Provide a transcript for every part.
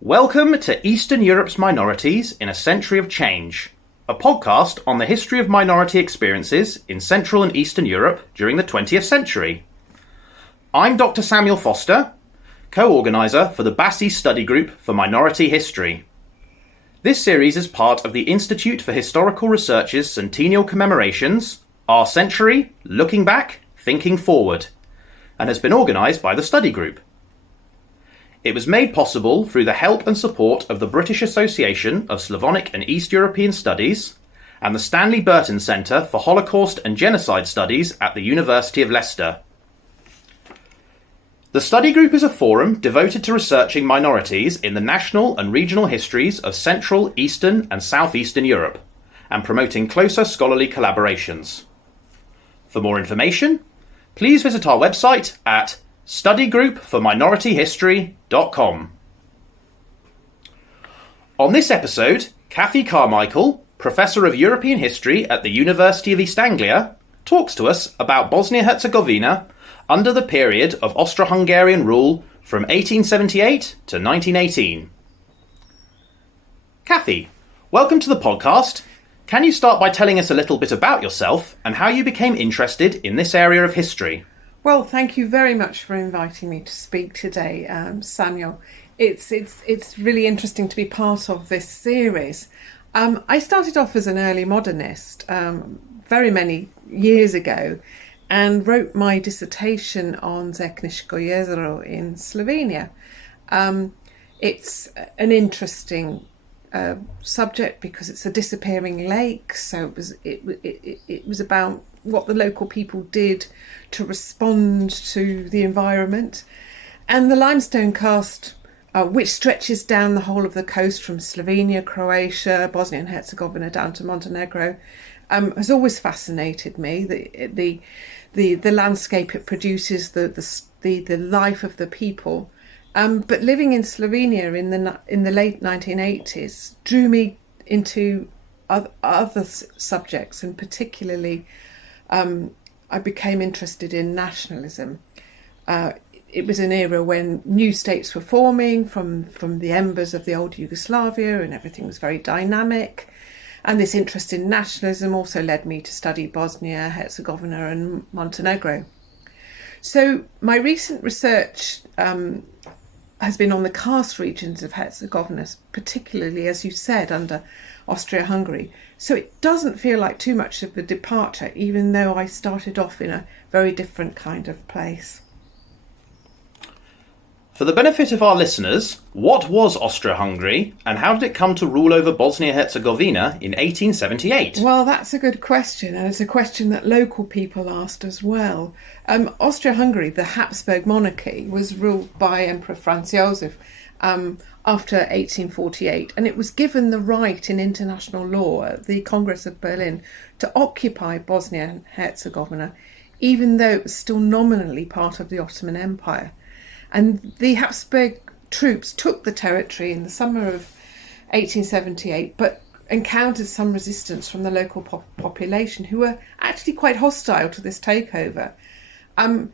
Welcome to Eastern Europe's Minorities in a Century of Change, a podcast on the history of minority experiences in Central and Eastern Europe during the 20th century. I'm Dr. Samuel Foster, co-organiser for the Bassi Study Group for Minority History. This series is part of the Institute for Historical Research's centennial commemorations, Our Century, Looking Back, Thinking Forward, and has been organised by the study group. It was made possible through the help and support of the British Association of Slavonic and East European Studies and the Stanley Burton Centre for Holocaust and Genocide Studies at the University of Leicester. The study group is a forum devoted to researching minorities in the national and regional histories of Central, Eastern and Southeastern Europe and promoting closer scholarly collaborations. For more information, please visit our website at studygroupforminorityhistory.com. On this episode, Cathie Carmichael, Professor of European History at the University of East Anglia, talks to us about Bosnia-Herzegovina under the period of Austro-Hungarian rule from 1878 to 1918. Cathie, welcome to the podcast. Can you start by telling us a little bit about yourself and how you became interested in this area of history? Well, thank you very much for inviting me to speak today, Samuel. It's really interesting to be part of this series. I started off as an early modernist very many years ago and wrote my dissertation on Cerkniško jezero in Slovenia. It's an interesting subject because it's a disappearing lake, so it was about what the local people did to respond to the environment. And the limestone karst, which stretches down the whole of the coast from Slovenia, Croatia, Bosnia and Herzegovina down to Montenegro, has always fascinated me. The landscape it produces, the life of the people. But living in Slovenia in the late 1980s drew me into other subjects, and particularly I became interested in nationalism. It was an era when new states were forming from the embers of the old Yugoslavia, and everything was very dynamic. And this interest in nationalism also led me to study Bosnia, Herzegovina and Montenegro. So my recent research has been on the karst regions of Herzegovina, particularly, as you said, under Austria-Hungary. So it doesn't feel like too much of a departure, even though I started off in a very different kind of place. For the benefit of our listeners, what was Austria-Hungary and how did it come to rule over Bosnia-Herzegovina in 1878? Well, that's a good question, and it's a question that local people asked as well. Austria-Hungary, the Habsburg monarchy, was ruled by Emperor Franz Joseph after 1848, and it was given the right in international law at the Congress of Berlin to occupy Bosnia and Herzegovina, even though it was still nominally part of the Ottoman Empire. And the Habsburg troops took the territory in the summer of 1878, but encountered some resistance from the local population, who were actually quite hostile to this takeover. In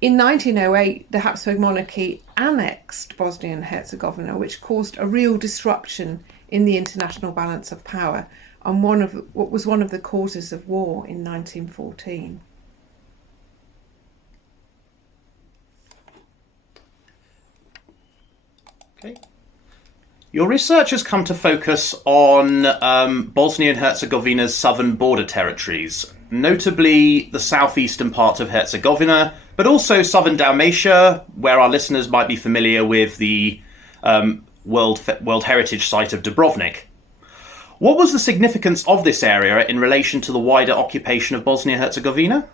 1908, the Habsburg monarchy annexed Bosnia and Herzegovina, which caused a real disruption in the international balance of power, and what was one of the causes of war in 1914. Okay. Your research has come to focus on Bosnia and Herzegovina's southern border territories, notably the southeastern part of Herzegovina, but also southern Dalmatia, where our listeners might be familiar with the World Heritage Site of Dubrovnik. What was the significance of this area in relation to the wider occupation of Bosnia-Herzegovina?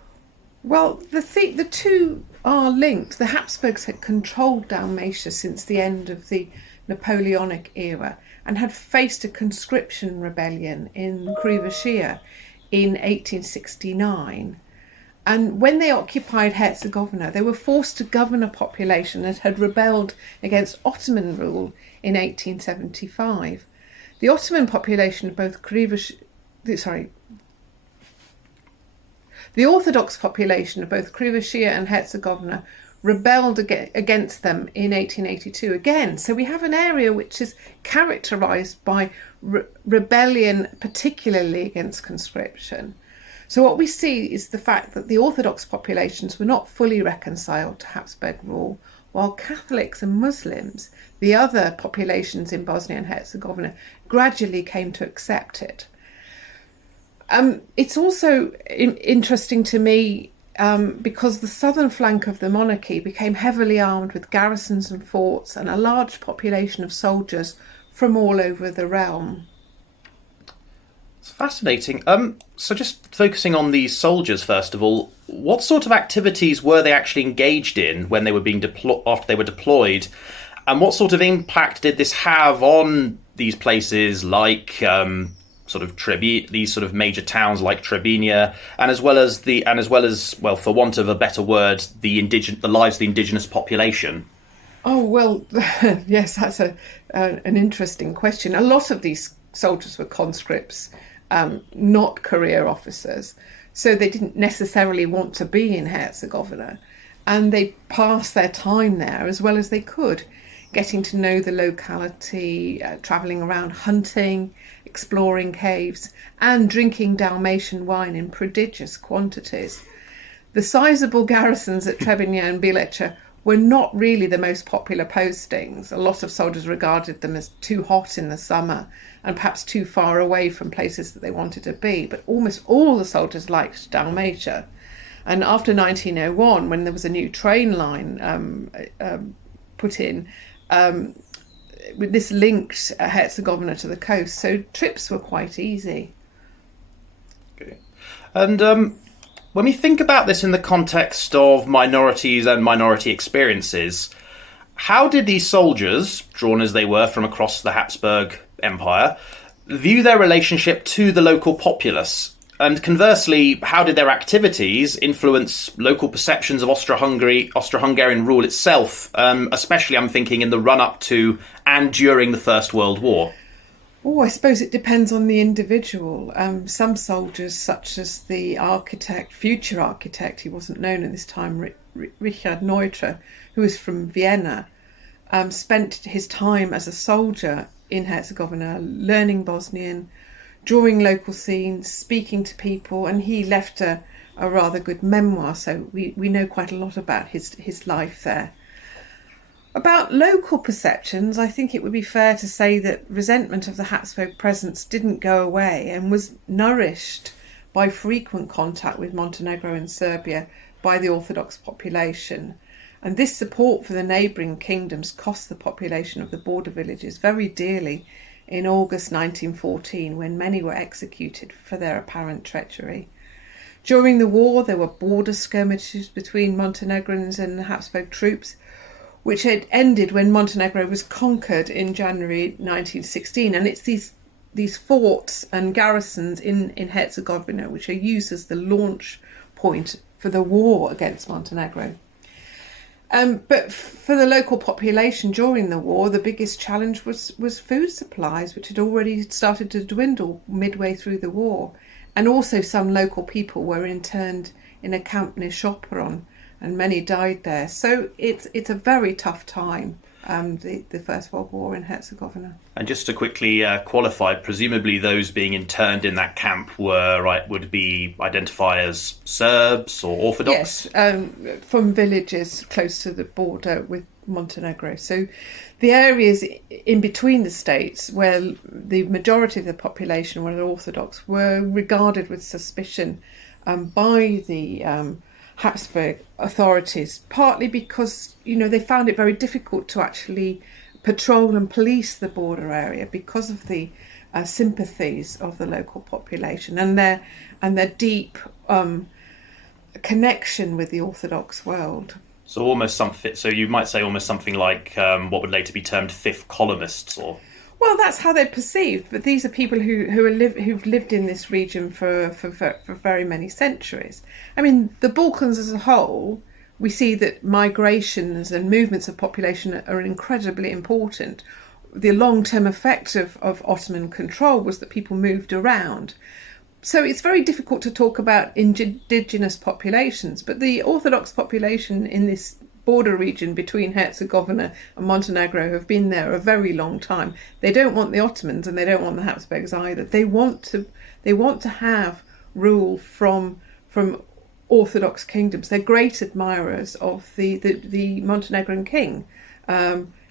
Well, the two are linked. The Habsburgs had controlled Dalmatia since the end of the Napoleonic era and had faced a conscription rebellion in Krivoshia in 1869. And when they occupied Herzegovina, they were forced to govern a population that had rebelled against Ottoman rule in 1875. The Ottoman population of both the Orthodox population of both Krivoshia and Herzegovina rebelled against them in 1882 again. So we have an area which is characterised by rebellion, particularly against conscription. So what we see is the fact that the Orthodox populations were not fully reconciled to Habsburg rule, while Catholics and Muslims, the other populations in Bosnia and Herzegovina, gradually came to accept it. It's also interesting to me because the southern flank of the monarchy became heavily armed with garrisons and forts and a large population of soldiers from all over the realm. It's fascinating. So just focusing on these soldiers, first of all, what sort of activities were they actually engaged in when they were being after they were deployed? And what sort of impact did this have on these places like these sort of major towns like Trebinje, and as well as well, for want of a better word, the lives of the indigenous population? Oh well, yes, that's an interesting question. A lot of these soldiers were conscripts, not career officers, so they didn't necessarily want to be in Herzegovina, and they passed their time there as well as they could, getting to know the locality, travelling around hunting, exploring caves, and drinking Dalmatian wine in prodigious quantities. The sizable garrisons at Trebinje and Bílice were not really the most popular postings. A lot of soldiers regarded them as too hot in the summer and perhaps too far away from places that they wanted to be, but almost all the soldiers liked Dalmatia. And after 1901, when there was a new train line put in, this linked Herzegovina to the coast, so trips were quite easy. Okay. And when we think about this in the context of minorities and minority experiences, how did these soldiers, drawn as they were from across the Habsburg Empire, view their relationship to the local populace? And conversely, how did their activities influence local perceptions of Austro-Hungarian rule itself, especially I'm thinking in the run-up to and during the First World War? Oh, I suppose it depends on the individual. Some soldiers, such as the future architect, he wasn't known at this time, Richard Neutra, who was from Vienna, spent his time as a soldier in Herzegovina, learning Bosnian, drawing local scenes, speaking to people, and he left a rather good memoir, so we know quite a lot about his life there. About local perceptions, I think it would be fair to say that resentment of the Habsburg presence didn't go away and was nourished by frequent contact with Montenegro and Serbia by the Orthodox population. And this support for the neighbouring kingdoms cost the population of the border villages very dearly in August 1914, when many were executed for their apparent treachery. During the war, there were border skirmishes between Montenegrins and Habsburg troops, which had ended when Montenegro was conquered in January 1916. And it's these forts and garrisons in Herzegovina which are used as the launch point for the war against Montenegro. But for the local population during the war, the biggest challenge was food supplies, which had already started to dwindle midway through the war. And also some local people were interned in a camp near Sopron, and many died there. So it's a very tough time, the First World War in Herzegovina. And just to quickly qualify, presumably those being interned in that camp would be identified as Serbs or Orthodox? Yes, from villages close to the border with Montenegro. So the areas in between the states where the majority of the population were Orthodox were regarded with suspicion by the Habsburg authorities, partly because they found it very difficult to actually patrol and police the border area because of the sympathies of the local population and their deep connection with the Orthodox world. So you might say almost something like what would later be termed fifth columnists, or. Well, that's how they're perceived, but these are people who've lived in this region for very many centuries. I mean, the Balkans as a whole, we see that migrations and movements of population are incredibly important. The long-term effect of Ottoman control was that people moved around. So it's very difficult to talk about indigenous populations, but the Orthodox population in this border region between Herzegovina and Montenegro have been there a very long time. They don't want the Ottomans and they don't want the Habsburgs either. They want to have rule from Orthodox kingdoms. They're great admirers of the Montenegrin king,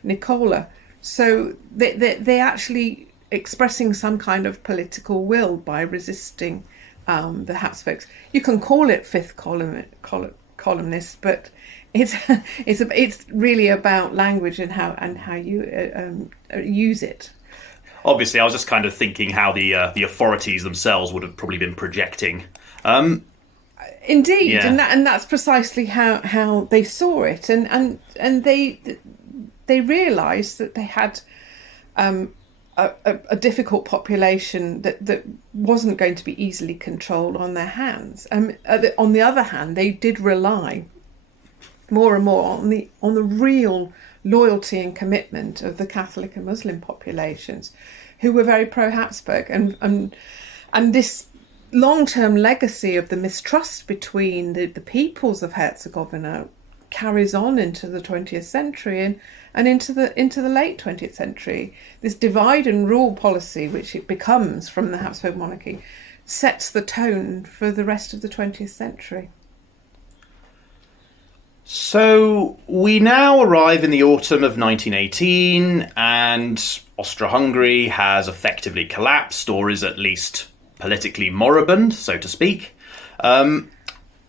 Nicola. So they actually expressing some kind of political will by resisting the Habsburgs. You can call it fifth columnist, but it's really about language and how you use it. Obviously, I was just kind of thinking how the authorities themselves would have probably been projecting. Indeed, yeah. and that's precisely how they saw it, and they realised that they had a difficult population that wasn't going to be easily controlled on their hands. On the other hand, they did rely more and more on the real loyalty and commitment of the Catholic and Muslim populations, who were very pro-Habsburg, and this long-term legacy of the mistrust between the peoples of Herzegovina carries on into the 20th century and into the late 20th century. This divide and rule policy, which it becomes from the Habsburg monarchy, sets the tone for the rest of the 20th century. So we now arrive in the autumn of 1918, and Austria-Hungary has effectively collapsed, or is at least politically moribund, so to speak.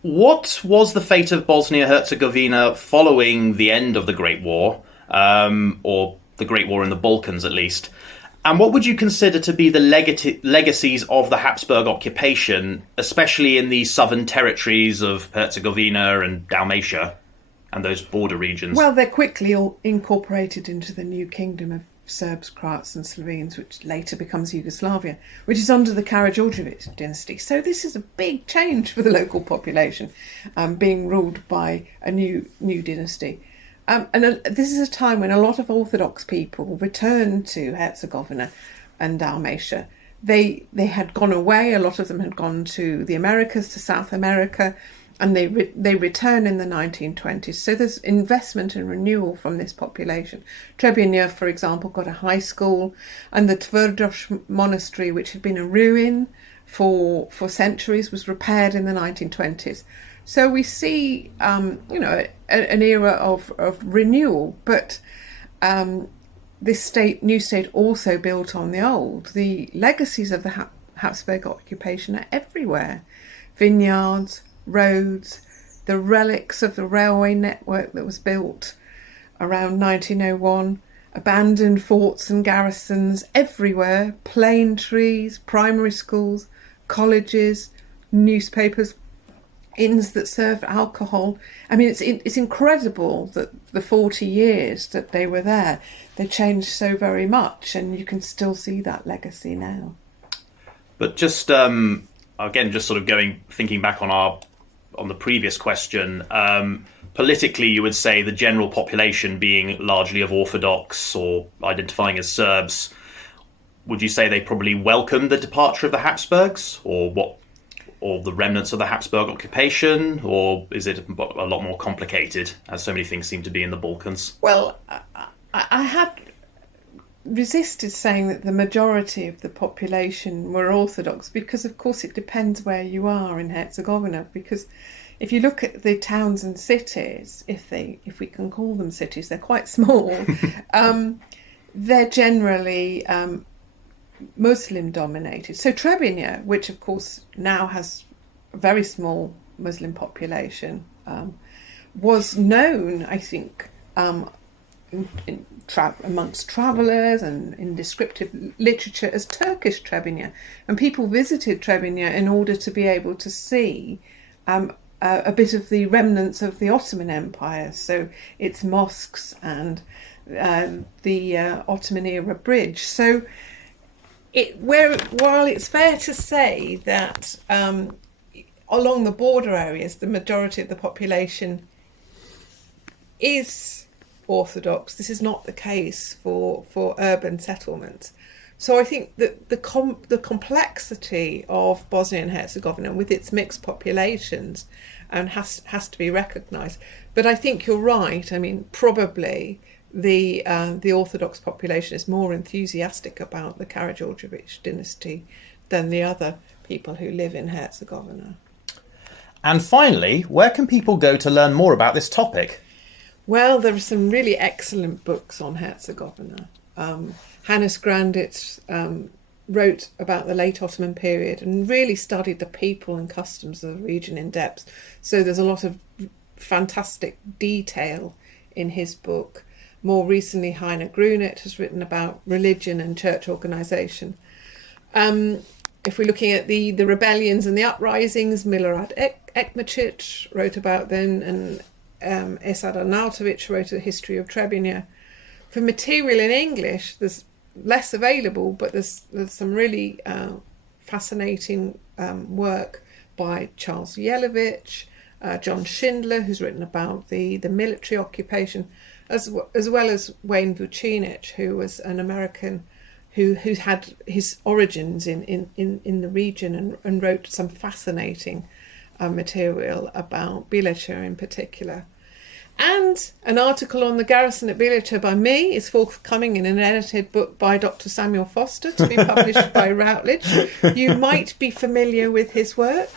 What was the fate of Bosnia-Herzegovina following the end of the Great War, or the Great War in the Balkans at least? And what would you consider to be the legacies of the Habsburg occupation, especially in the southern territories of Herzegovina and Dalmatia and those border regions? Well, they're quickly all incorporated into the new kingdom of Serbs, Croats and Slovenes, which later becomes Yugoslavia, which is under the Karađorđević dynasty. So this is a big change for the local population, being ruled by a new dynasty. This is a time when a lot of Orthodox people returned to Herzegovina and Dalmatia. They had gone away, a lot of them had gone to the Americas, to South America, and they return in the 1920s. So there's investment and renewal from this population. Trebinje, for example, got a high school, and the Tvrdoš monastery, which had been a ruin for centuries, was repaired in the 1920s. So we see, an era of renewal, but this new state also built on the old. The legacies of the Habsburg occupation are everywhere. Vineyards, roads, the relics of the railway network that was built around 1901, abandoned forts and garrisons everywhere, plane trees, primary schools, colleges, newspapers, inns that serve alcohol. I mean, it's incredible that the 40 years that they were there, they changed so very much, and you can still see that legacy now. But just again, just sort of thinking back on the previous question, politically, you would say the general population being largely of Orthodox or identifying as Serbs, would you say they probably welcomed the departure of the Habsburgs, or the remnants of the Habsburg occupation, or is it a lot more complicated, as so many things seem to be in the Balkans? Well, I had resisted saying that the majority of the population were Orthodox, because of course it depends where you are in Herzegovina, because if you look at the towns and cities, if we can call them cities, they're quite small, they're generally Muslim dominated. So Trebinje, which of course now has a very small Muslim population, was known, I think, amongst travellers and in descriptive literature as Turkish Trebinje, and people visited Trebinje in order to be able to see a bit of the remnants of the Ottoman Empire, so its mosques and the Ottoman era bridge. So while it's fair to say that along the border areas the majority of the population is Orthodox, this is not the case for urban settlements. So I think that the complexity of Bosnia and Herzegovina with its mixed populations has to be recognised. But I think you're right. I mean, probably the Orthodox population is more enthusiastic about the Karađorđević dynasty than the other people who live in Herzegovina. And finally, where can people go to learn more about this topic? Well, there are some really excellent books on Herzegovina. Hannes Granditz wrote about the late Ottoman period and really studied the people and customs of the region in depth. So there's a lot of fantastic detail in his book. More recently, Heine Grunet has written about religion and church organisation. If we're looking at the rebellions and the uprisings, Milorad Ekmecic wrote about them, and Esad Arnautovic wrote a history of Trebinje. For material in English, there's less available, but there's some really fascinating work by Charles Jelevich, John Schindler, who's written about the military occupation, as well as Wayne Vucinic, who was an American who had his origins in the region and wrote some fascinating material about Bileća in particular. And an article on the garrison at Bileća by me is forthcoming in an edited book by Dr. Samuel Foster to be published by Routledge. You might be familiar with his work.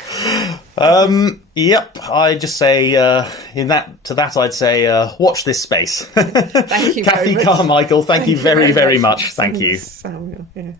Yep. I just say I'd say watch this space. Thank you, Cathie Carmichael. Thank you very, very much. Thank you, Samuel. Yeah.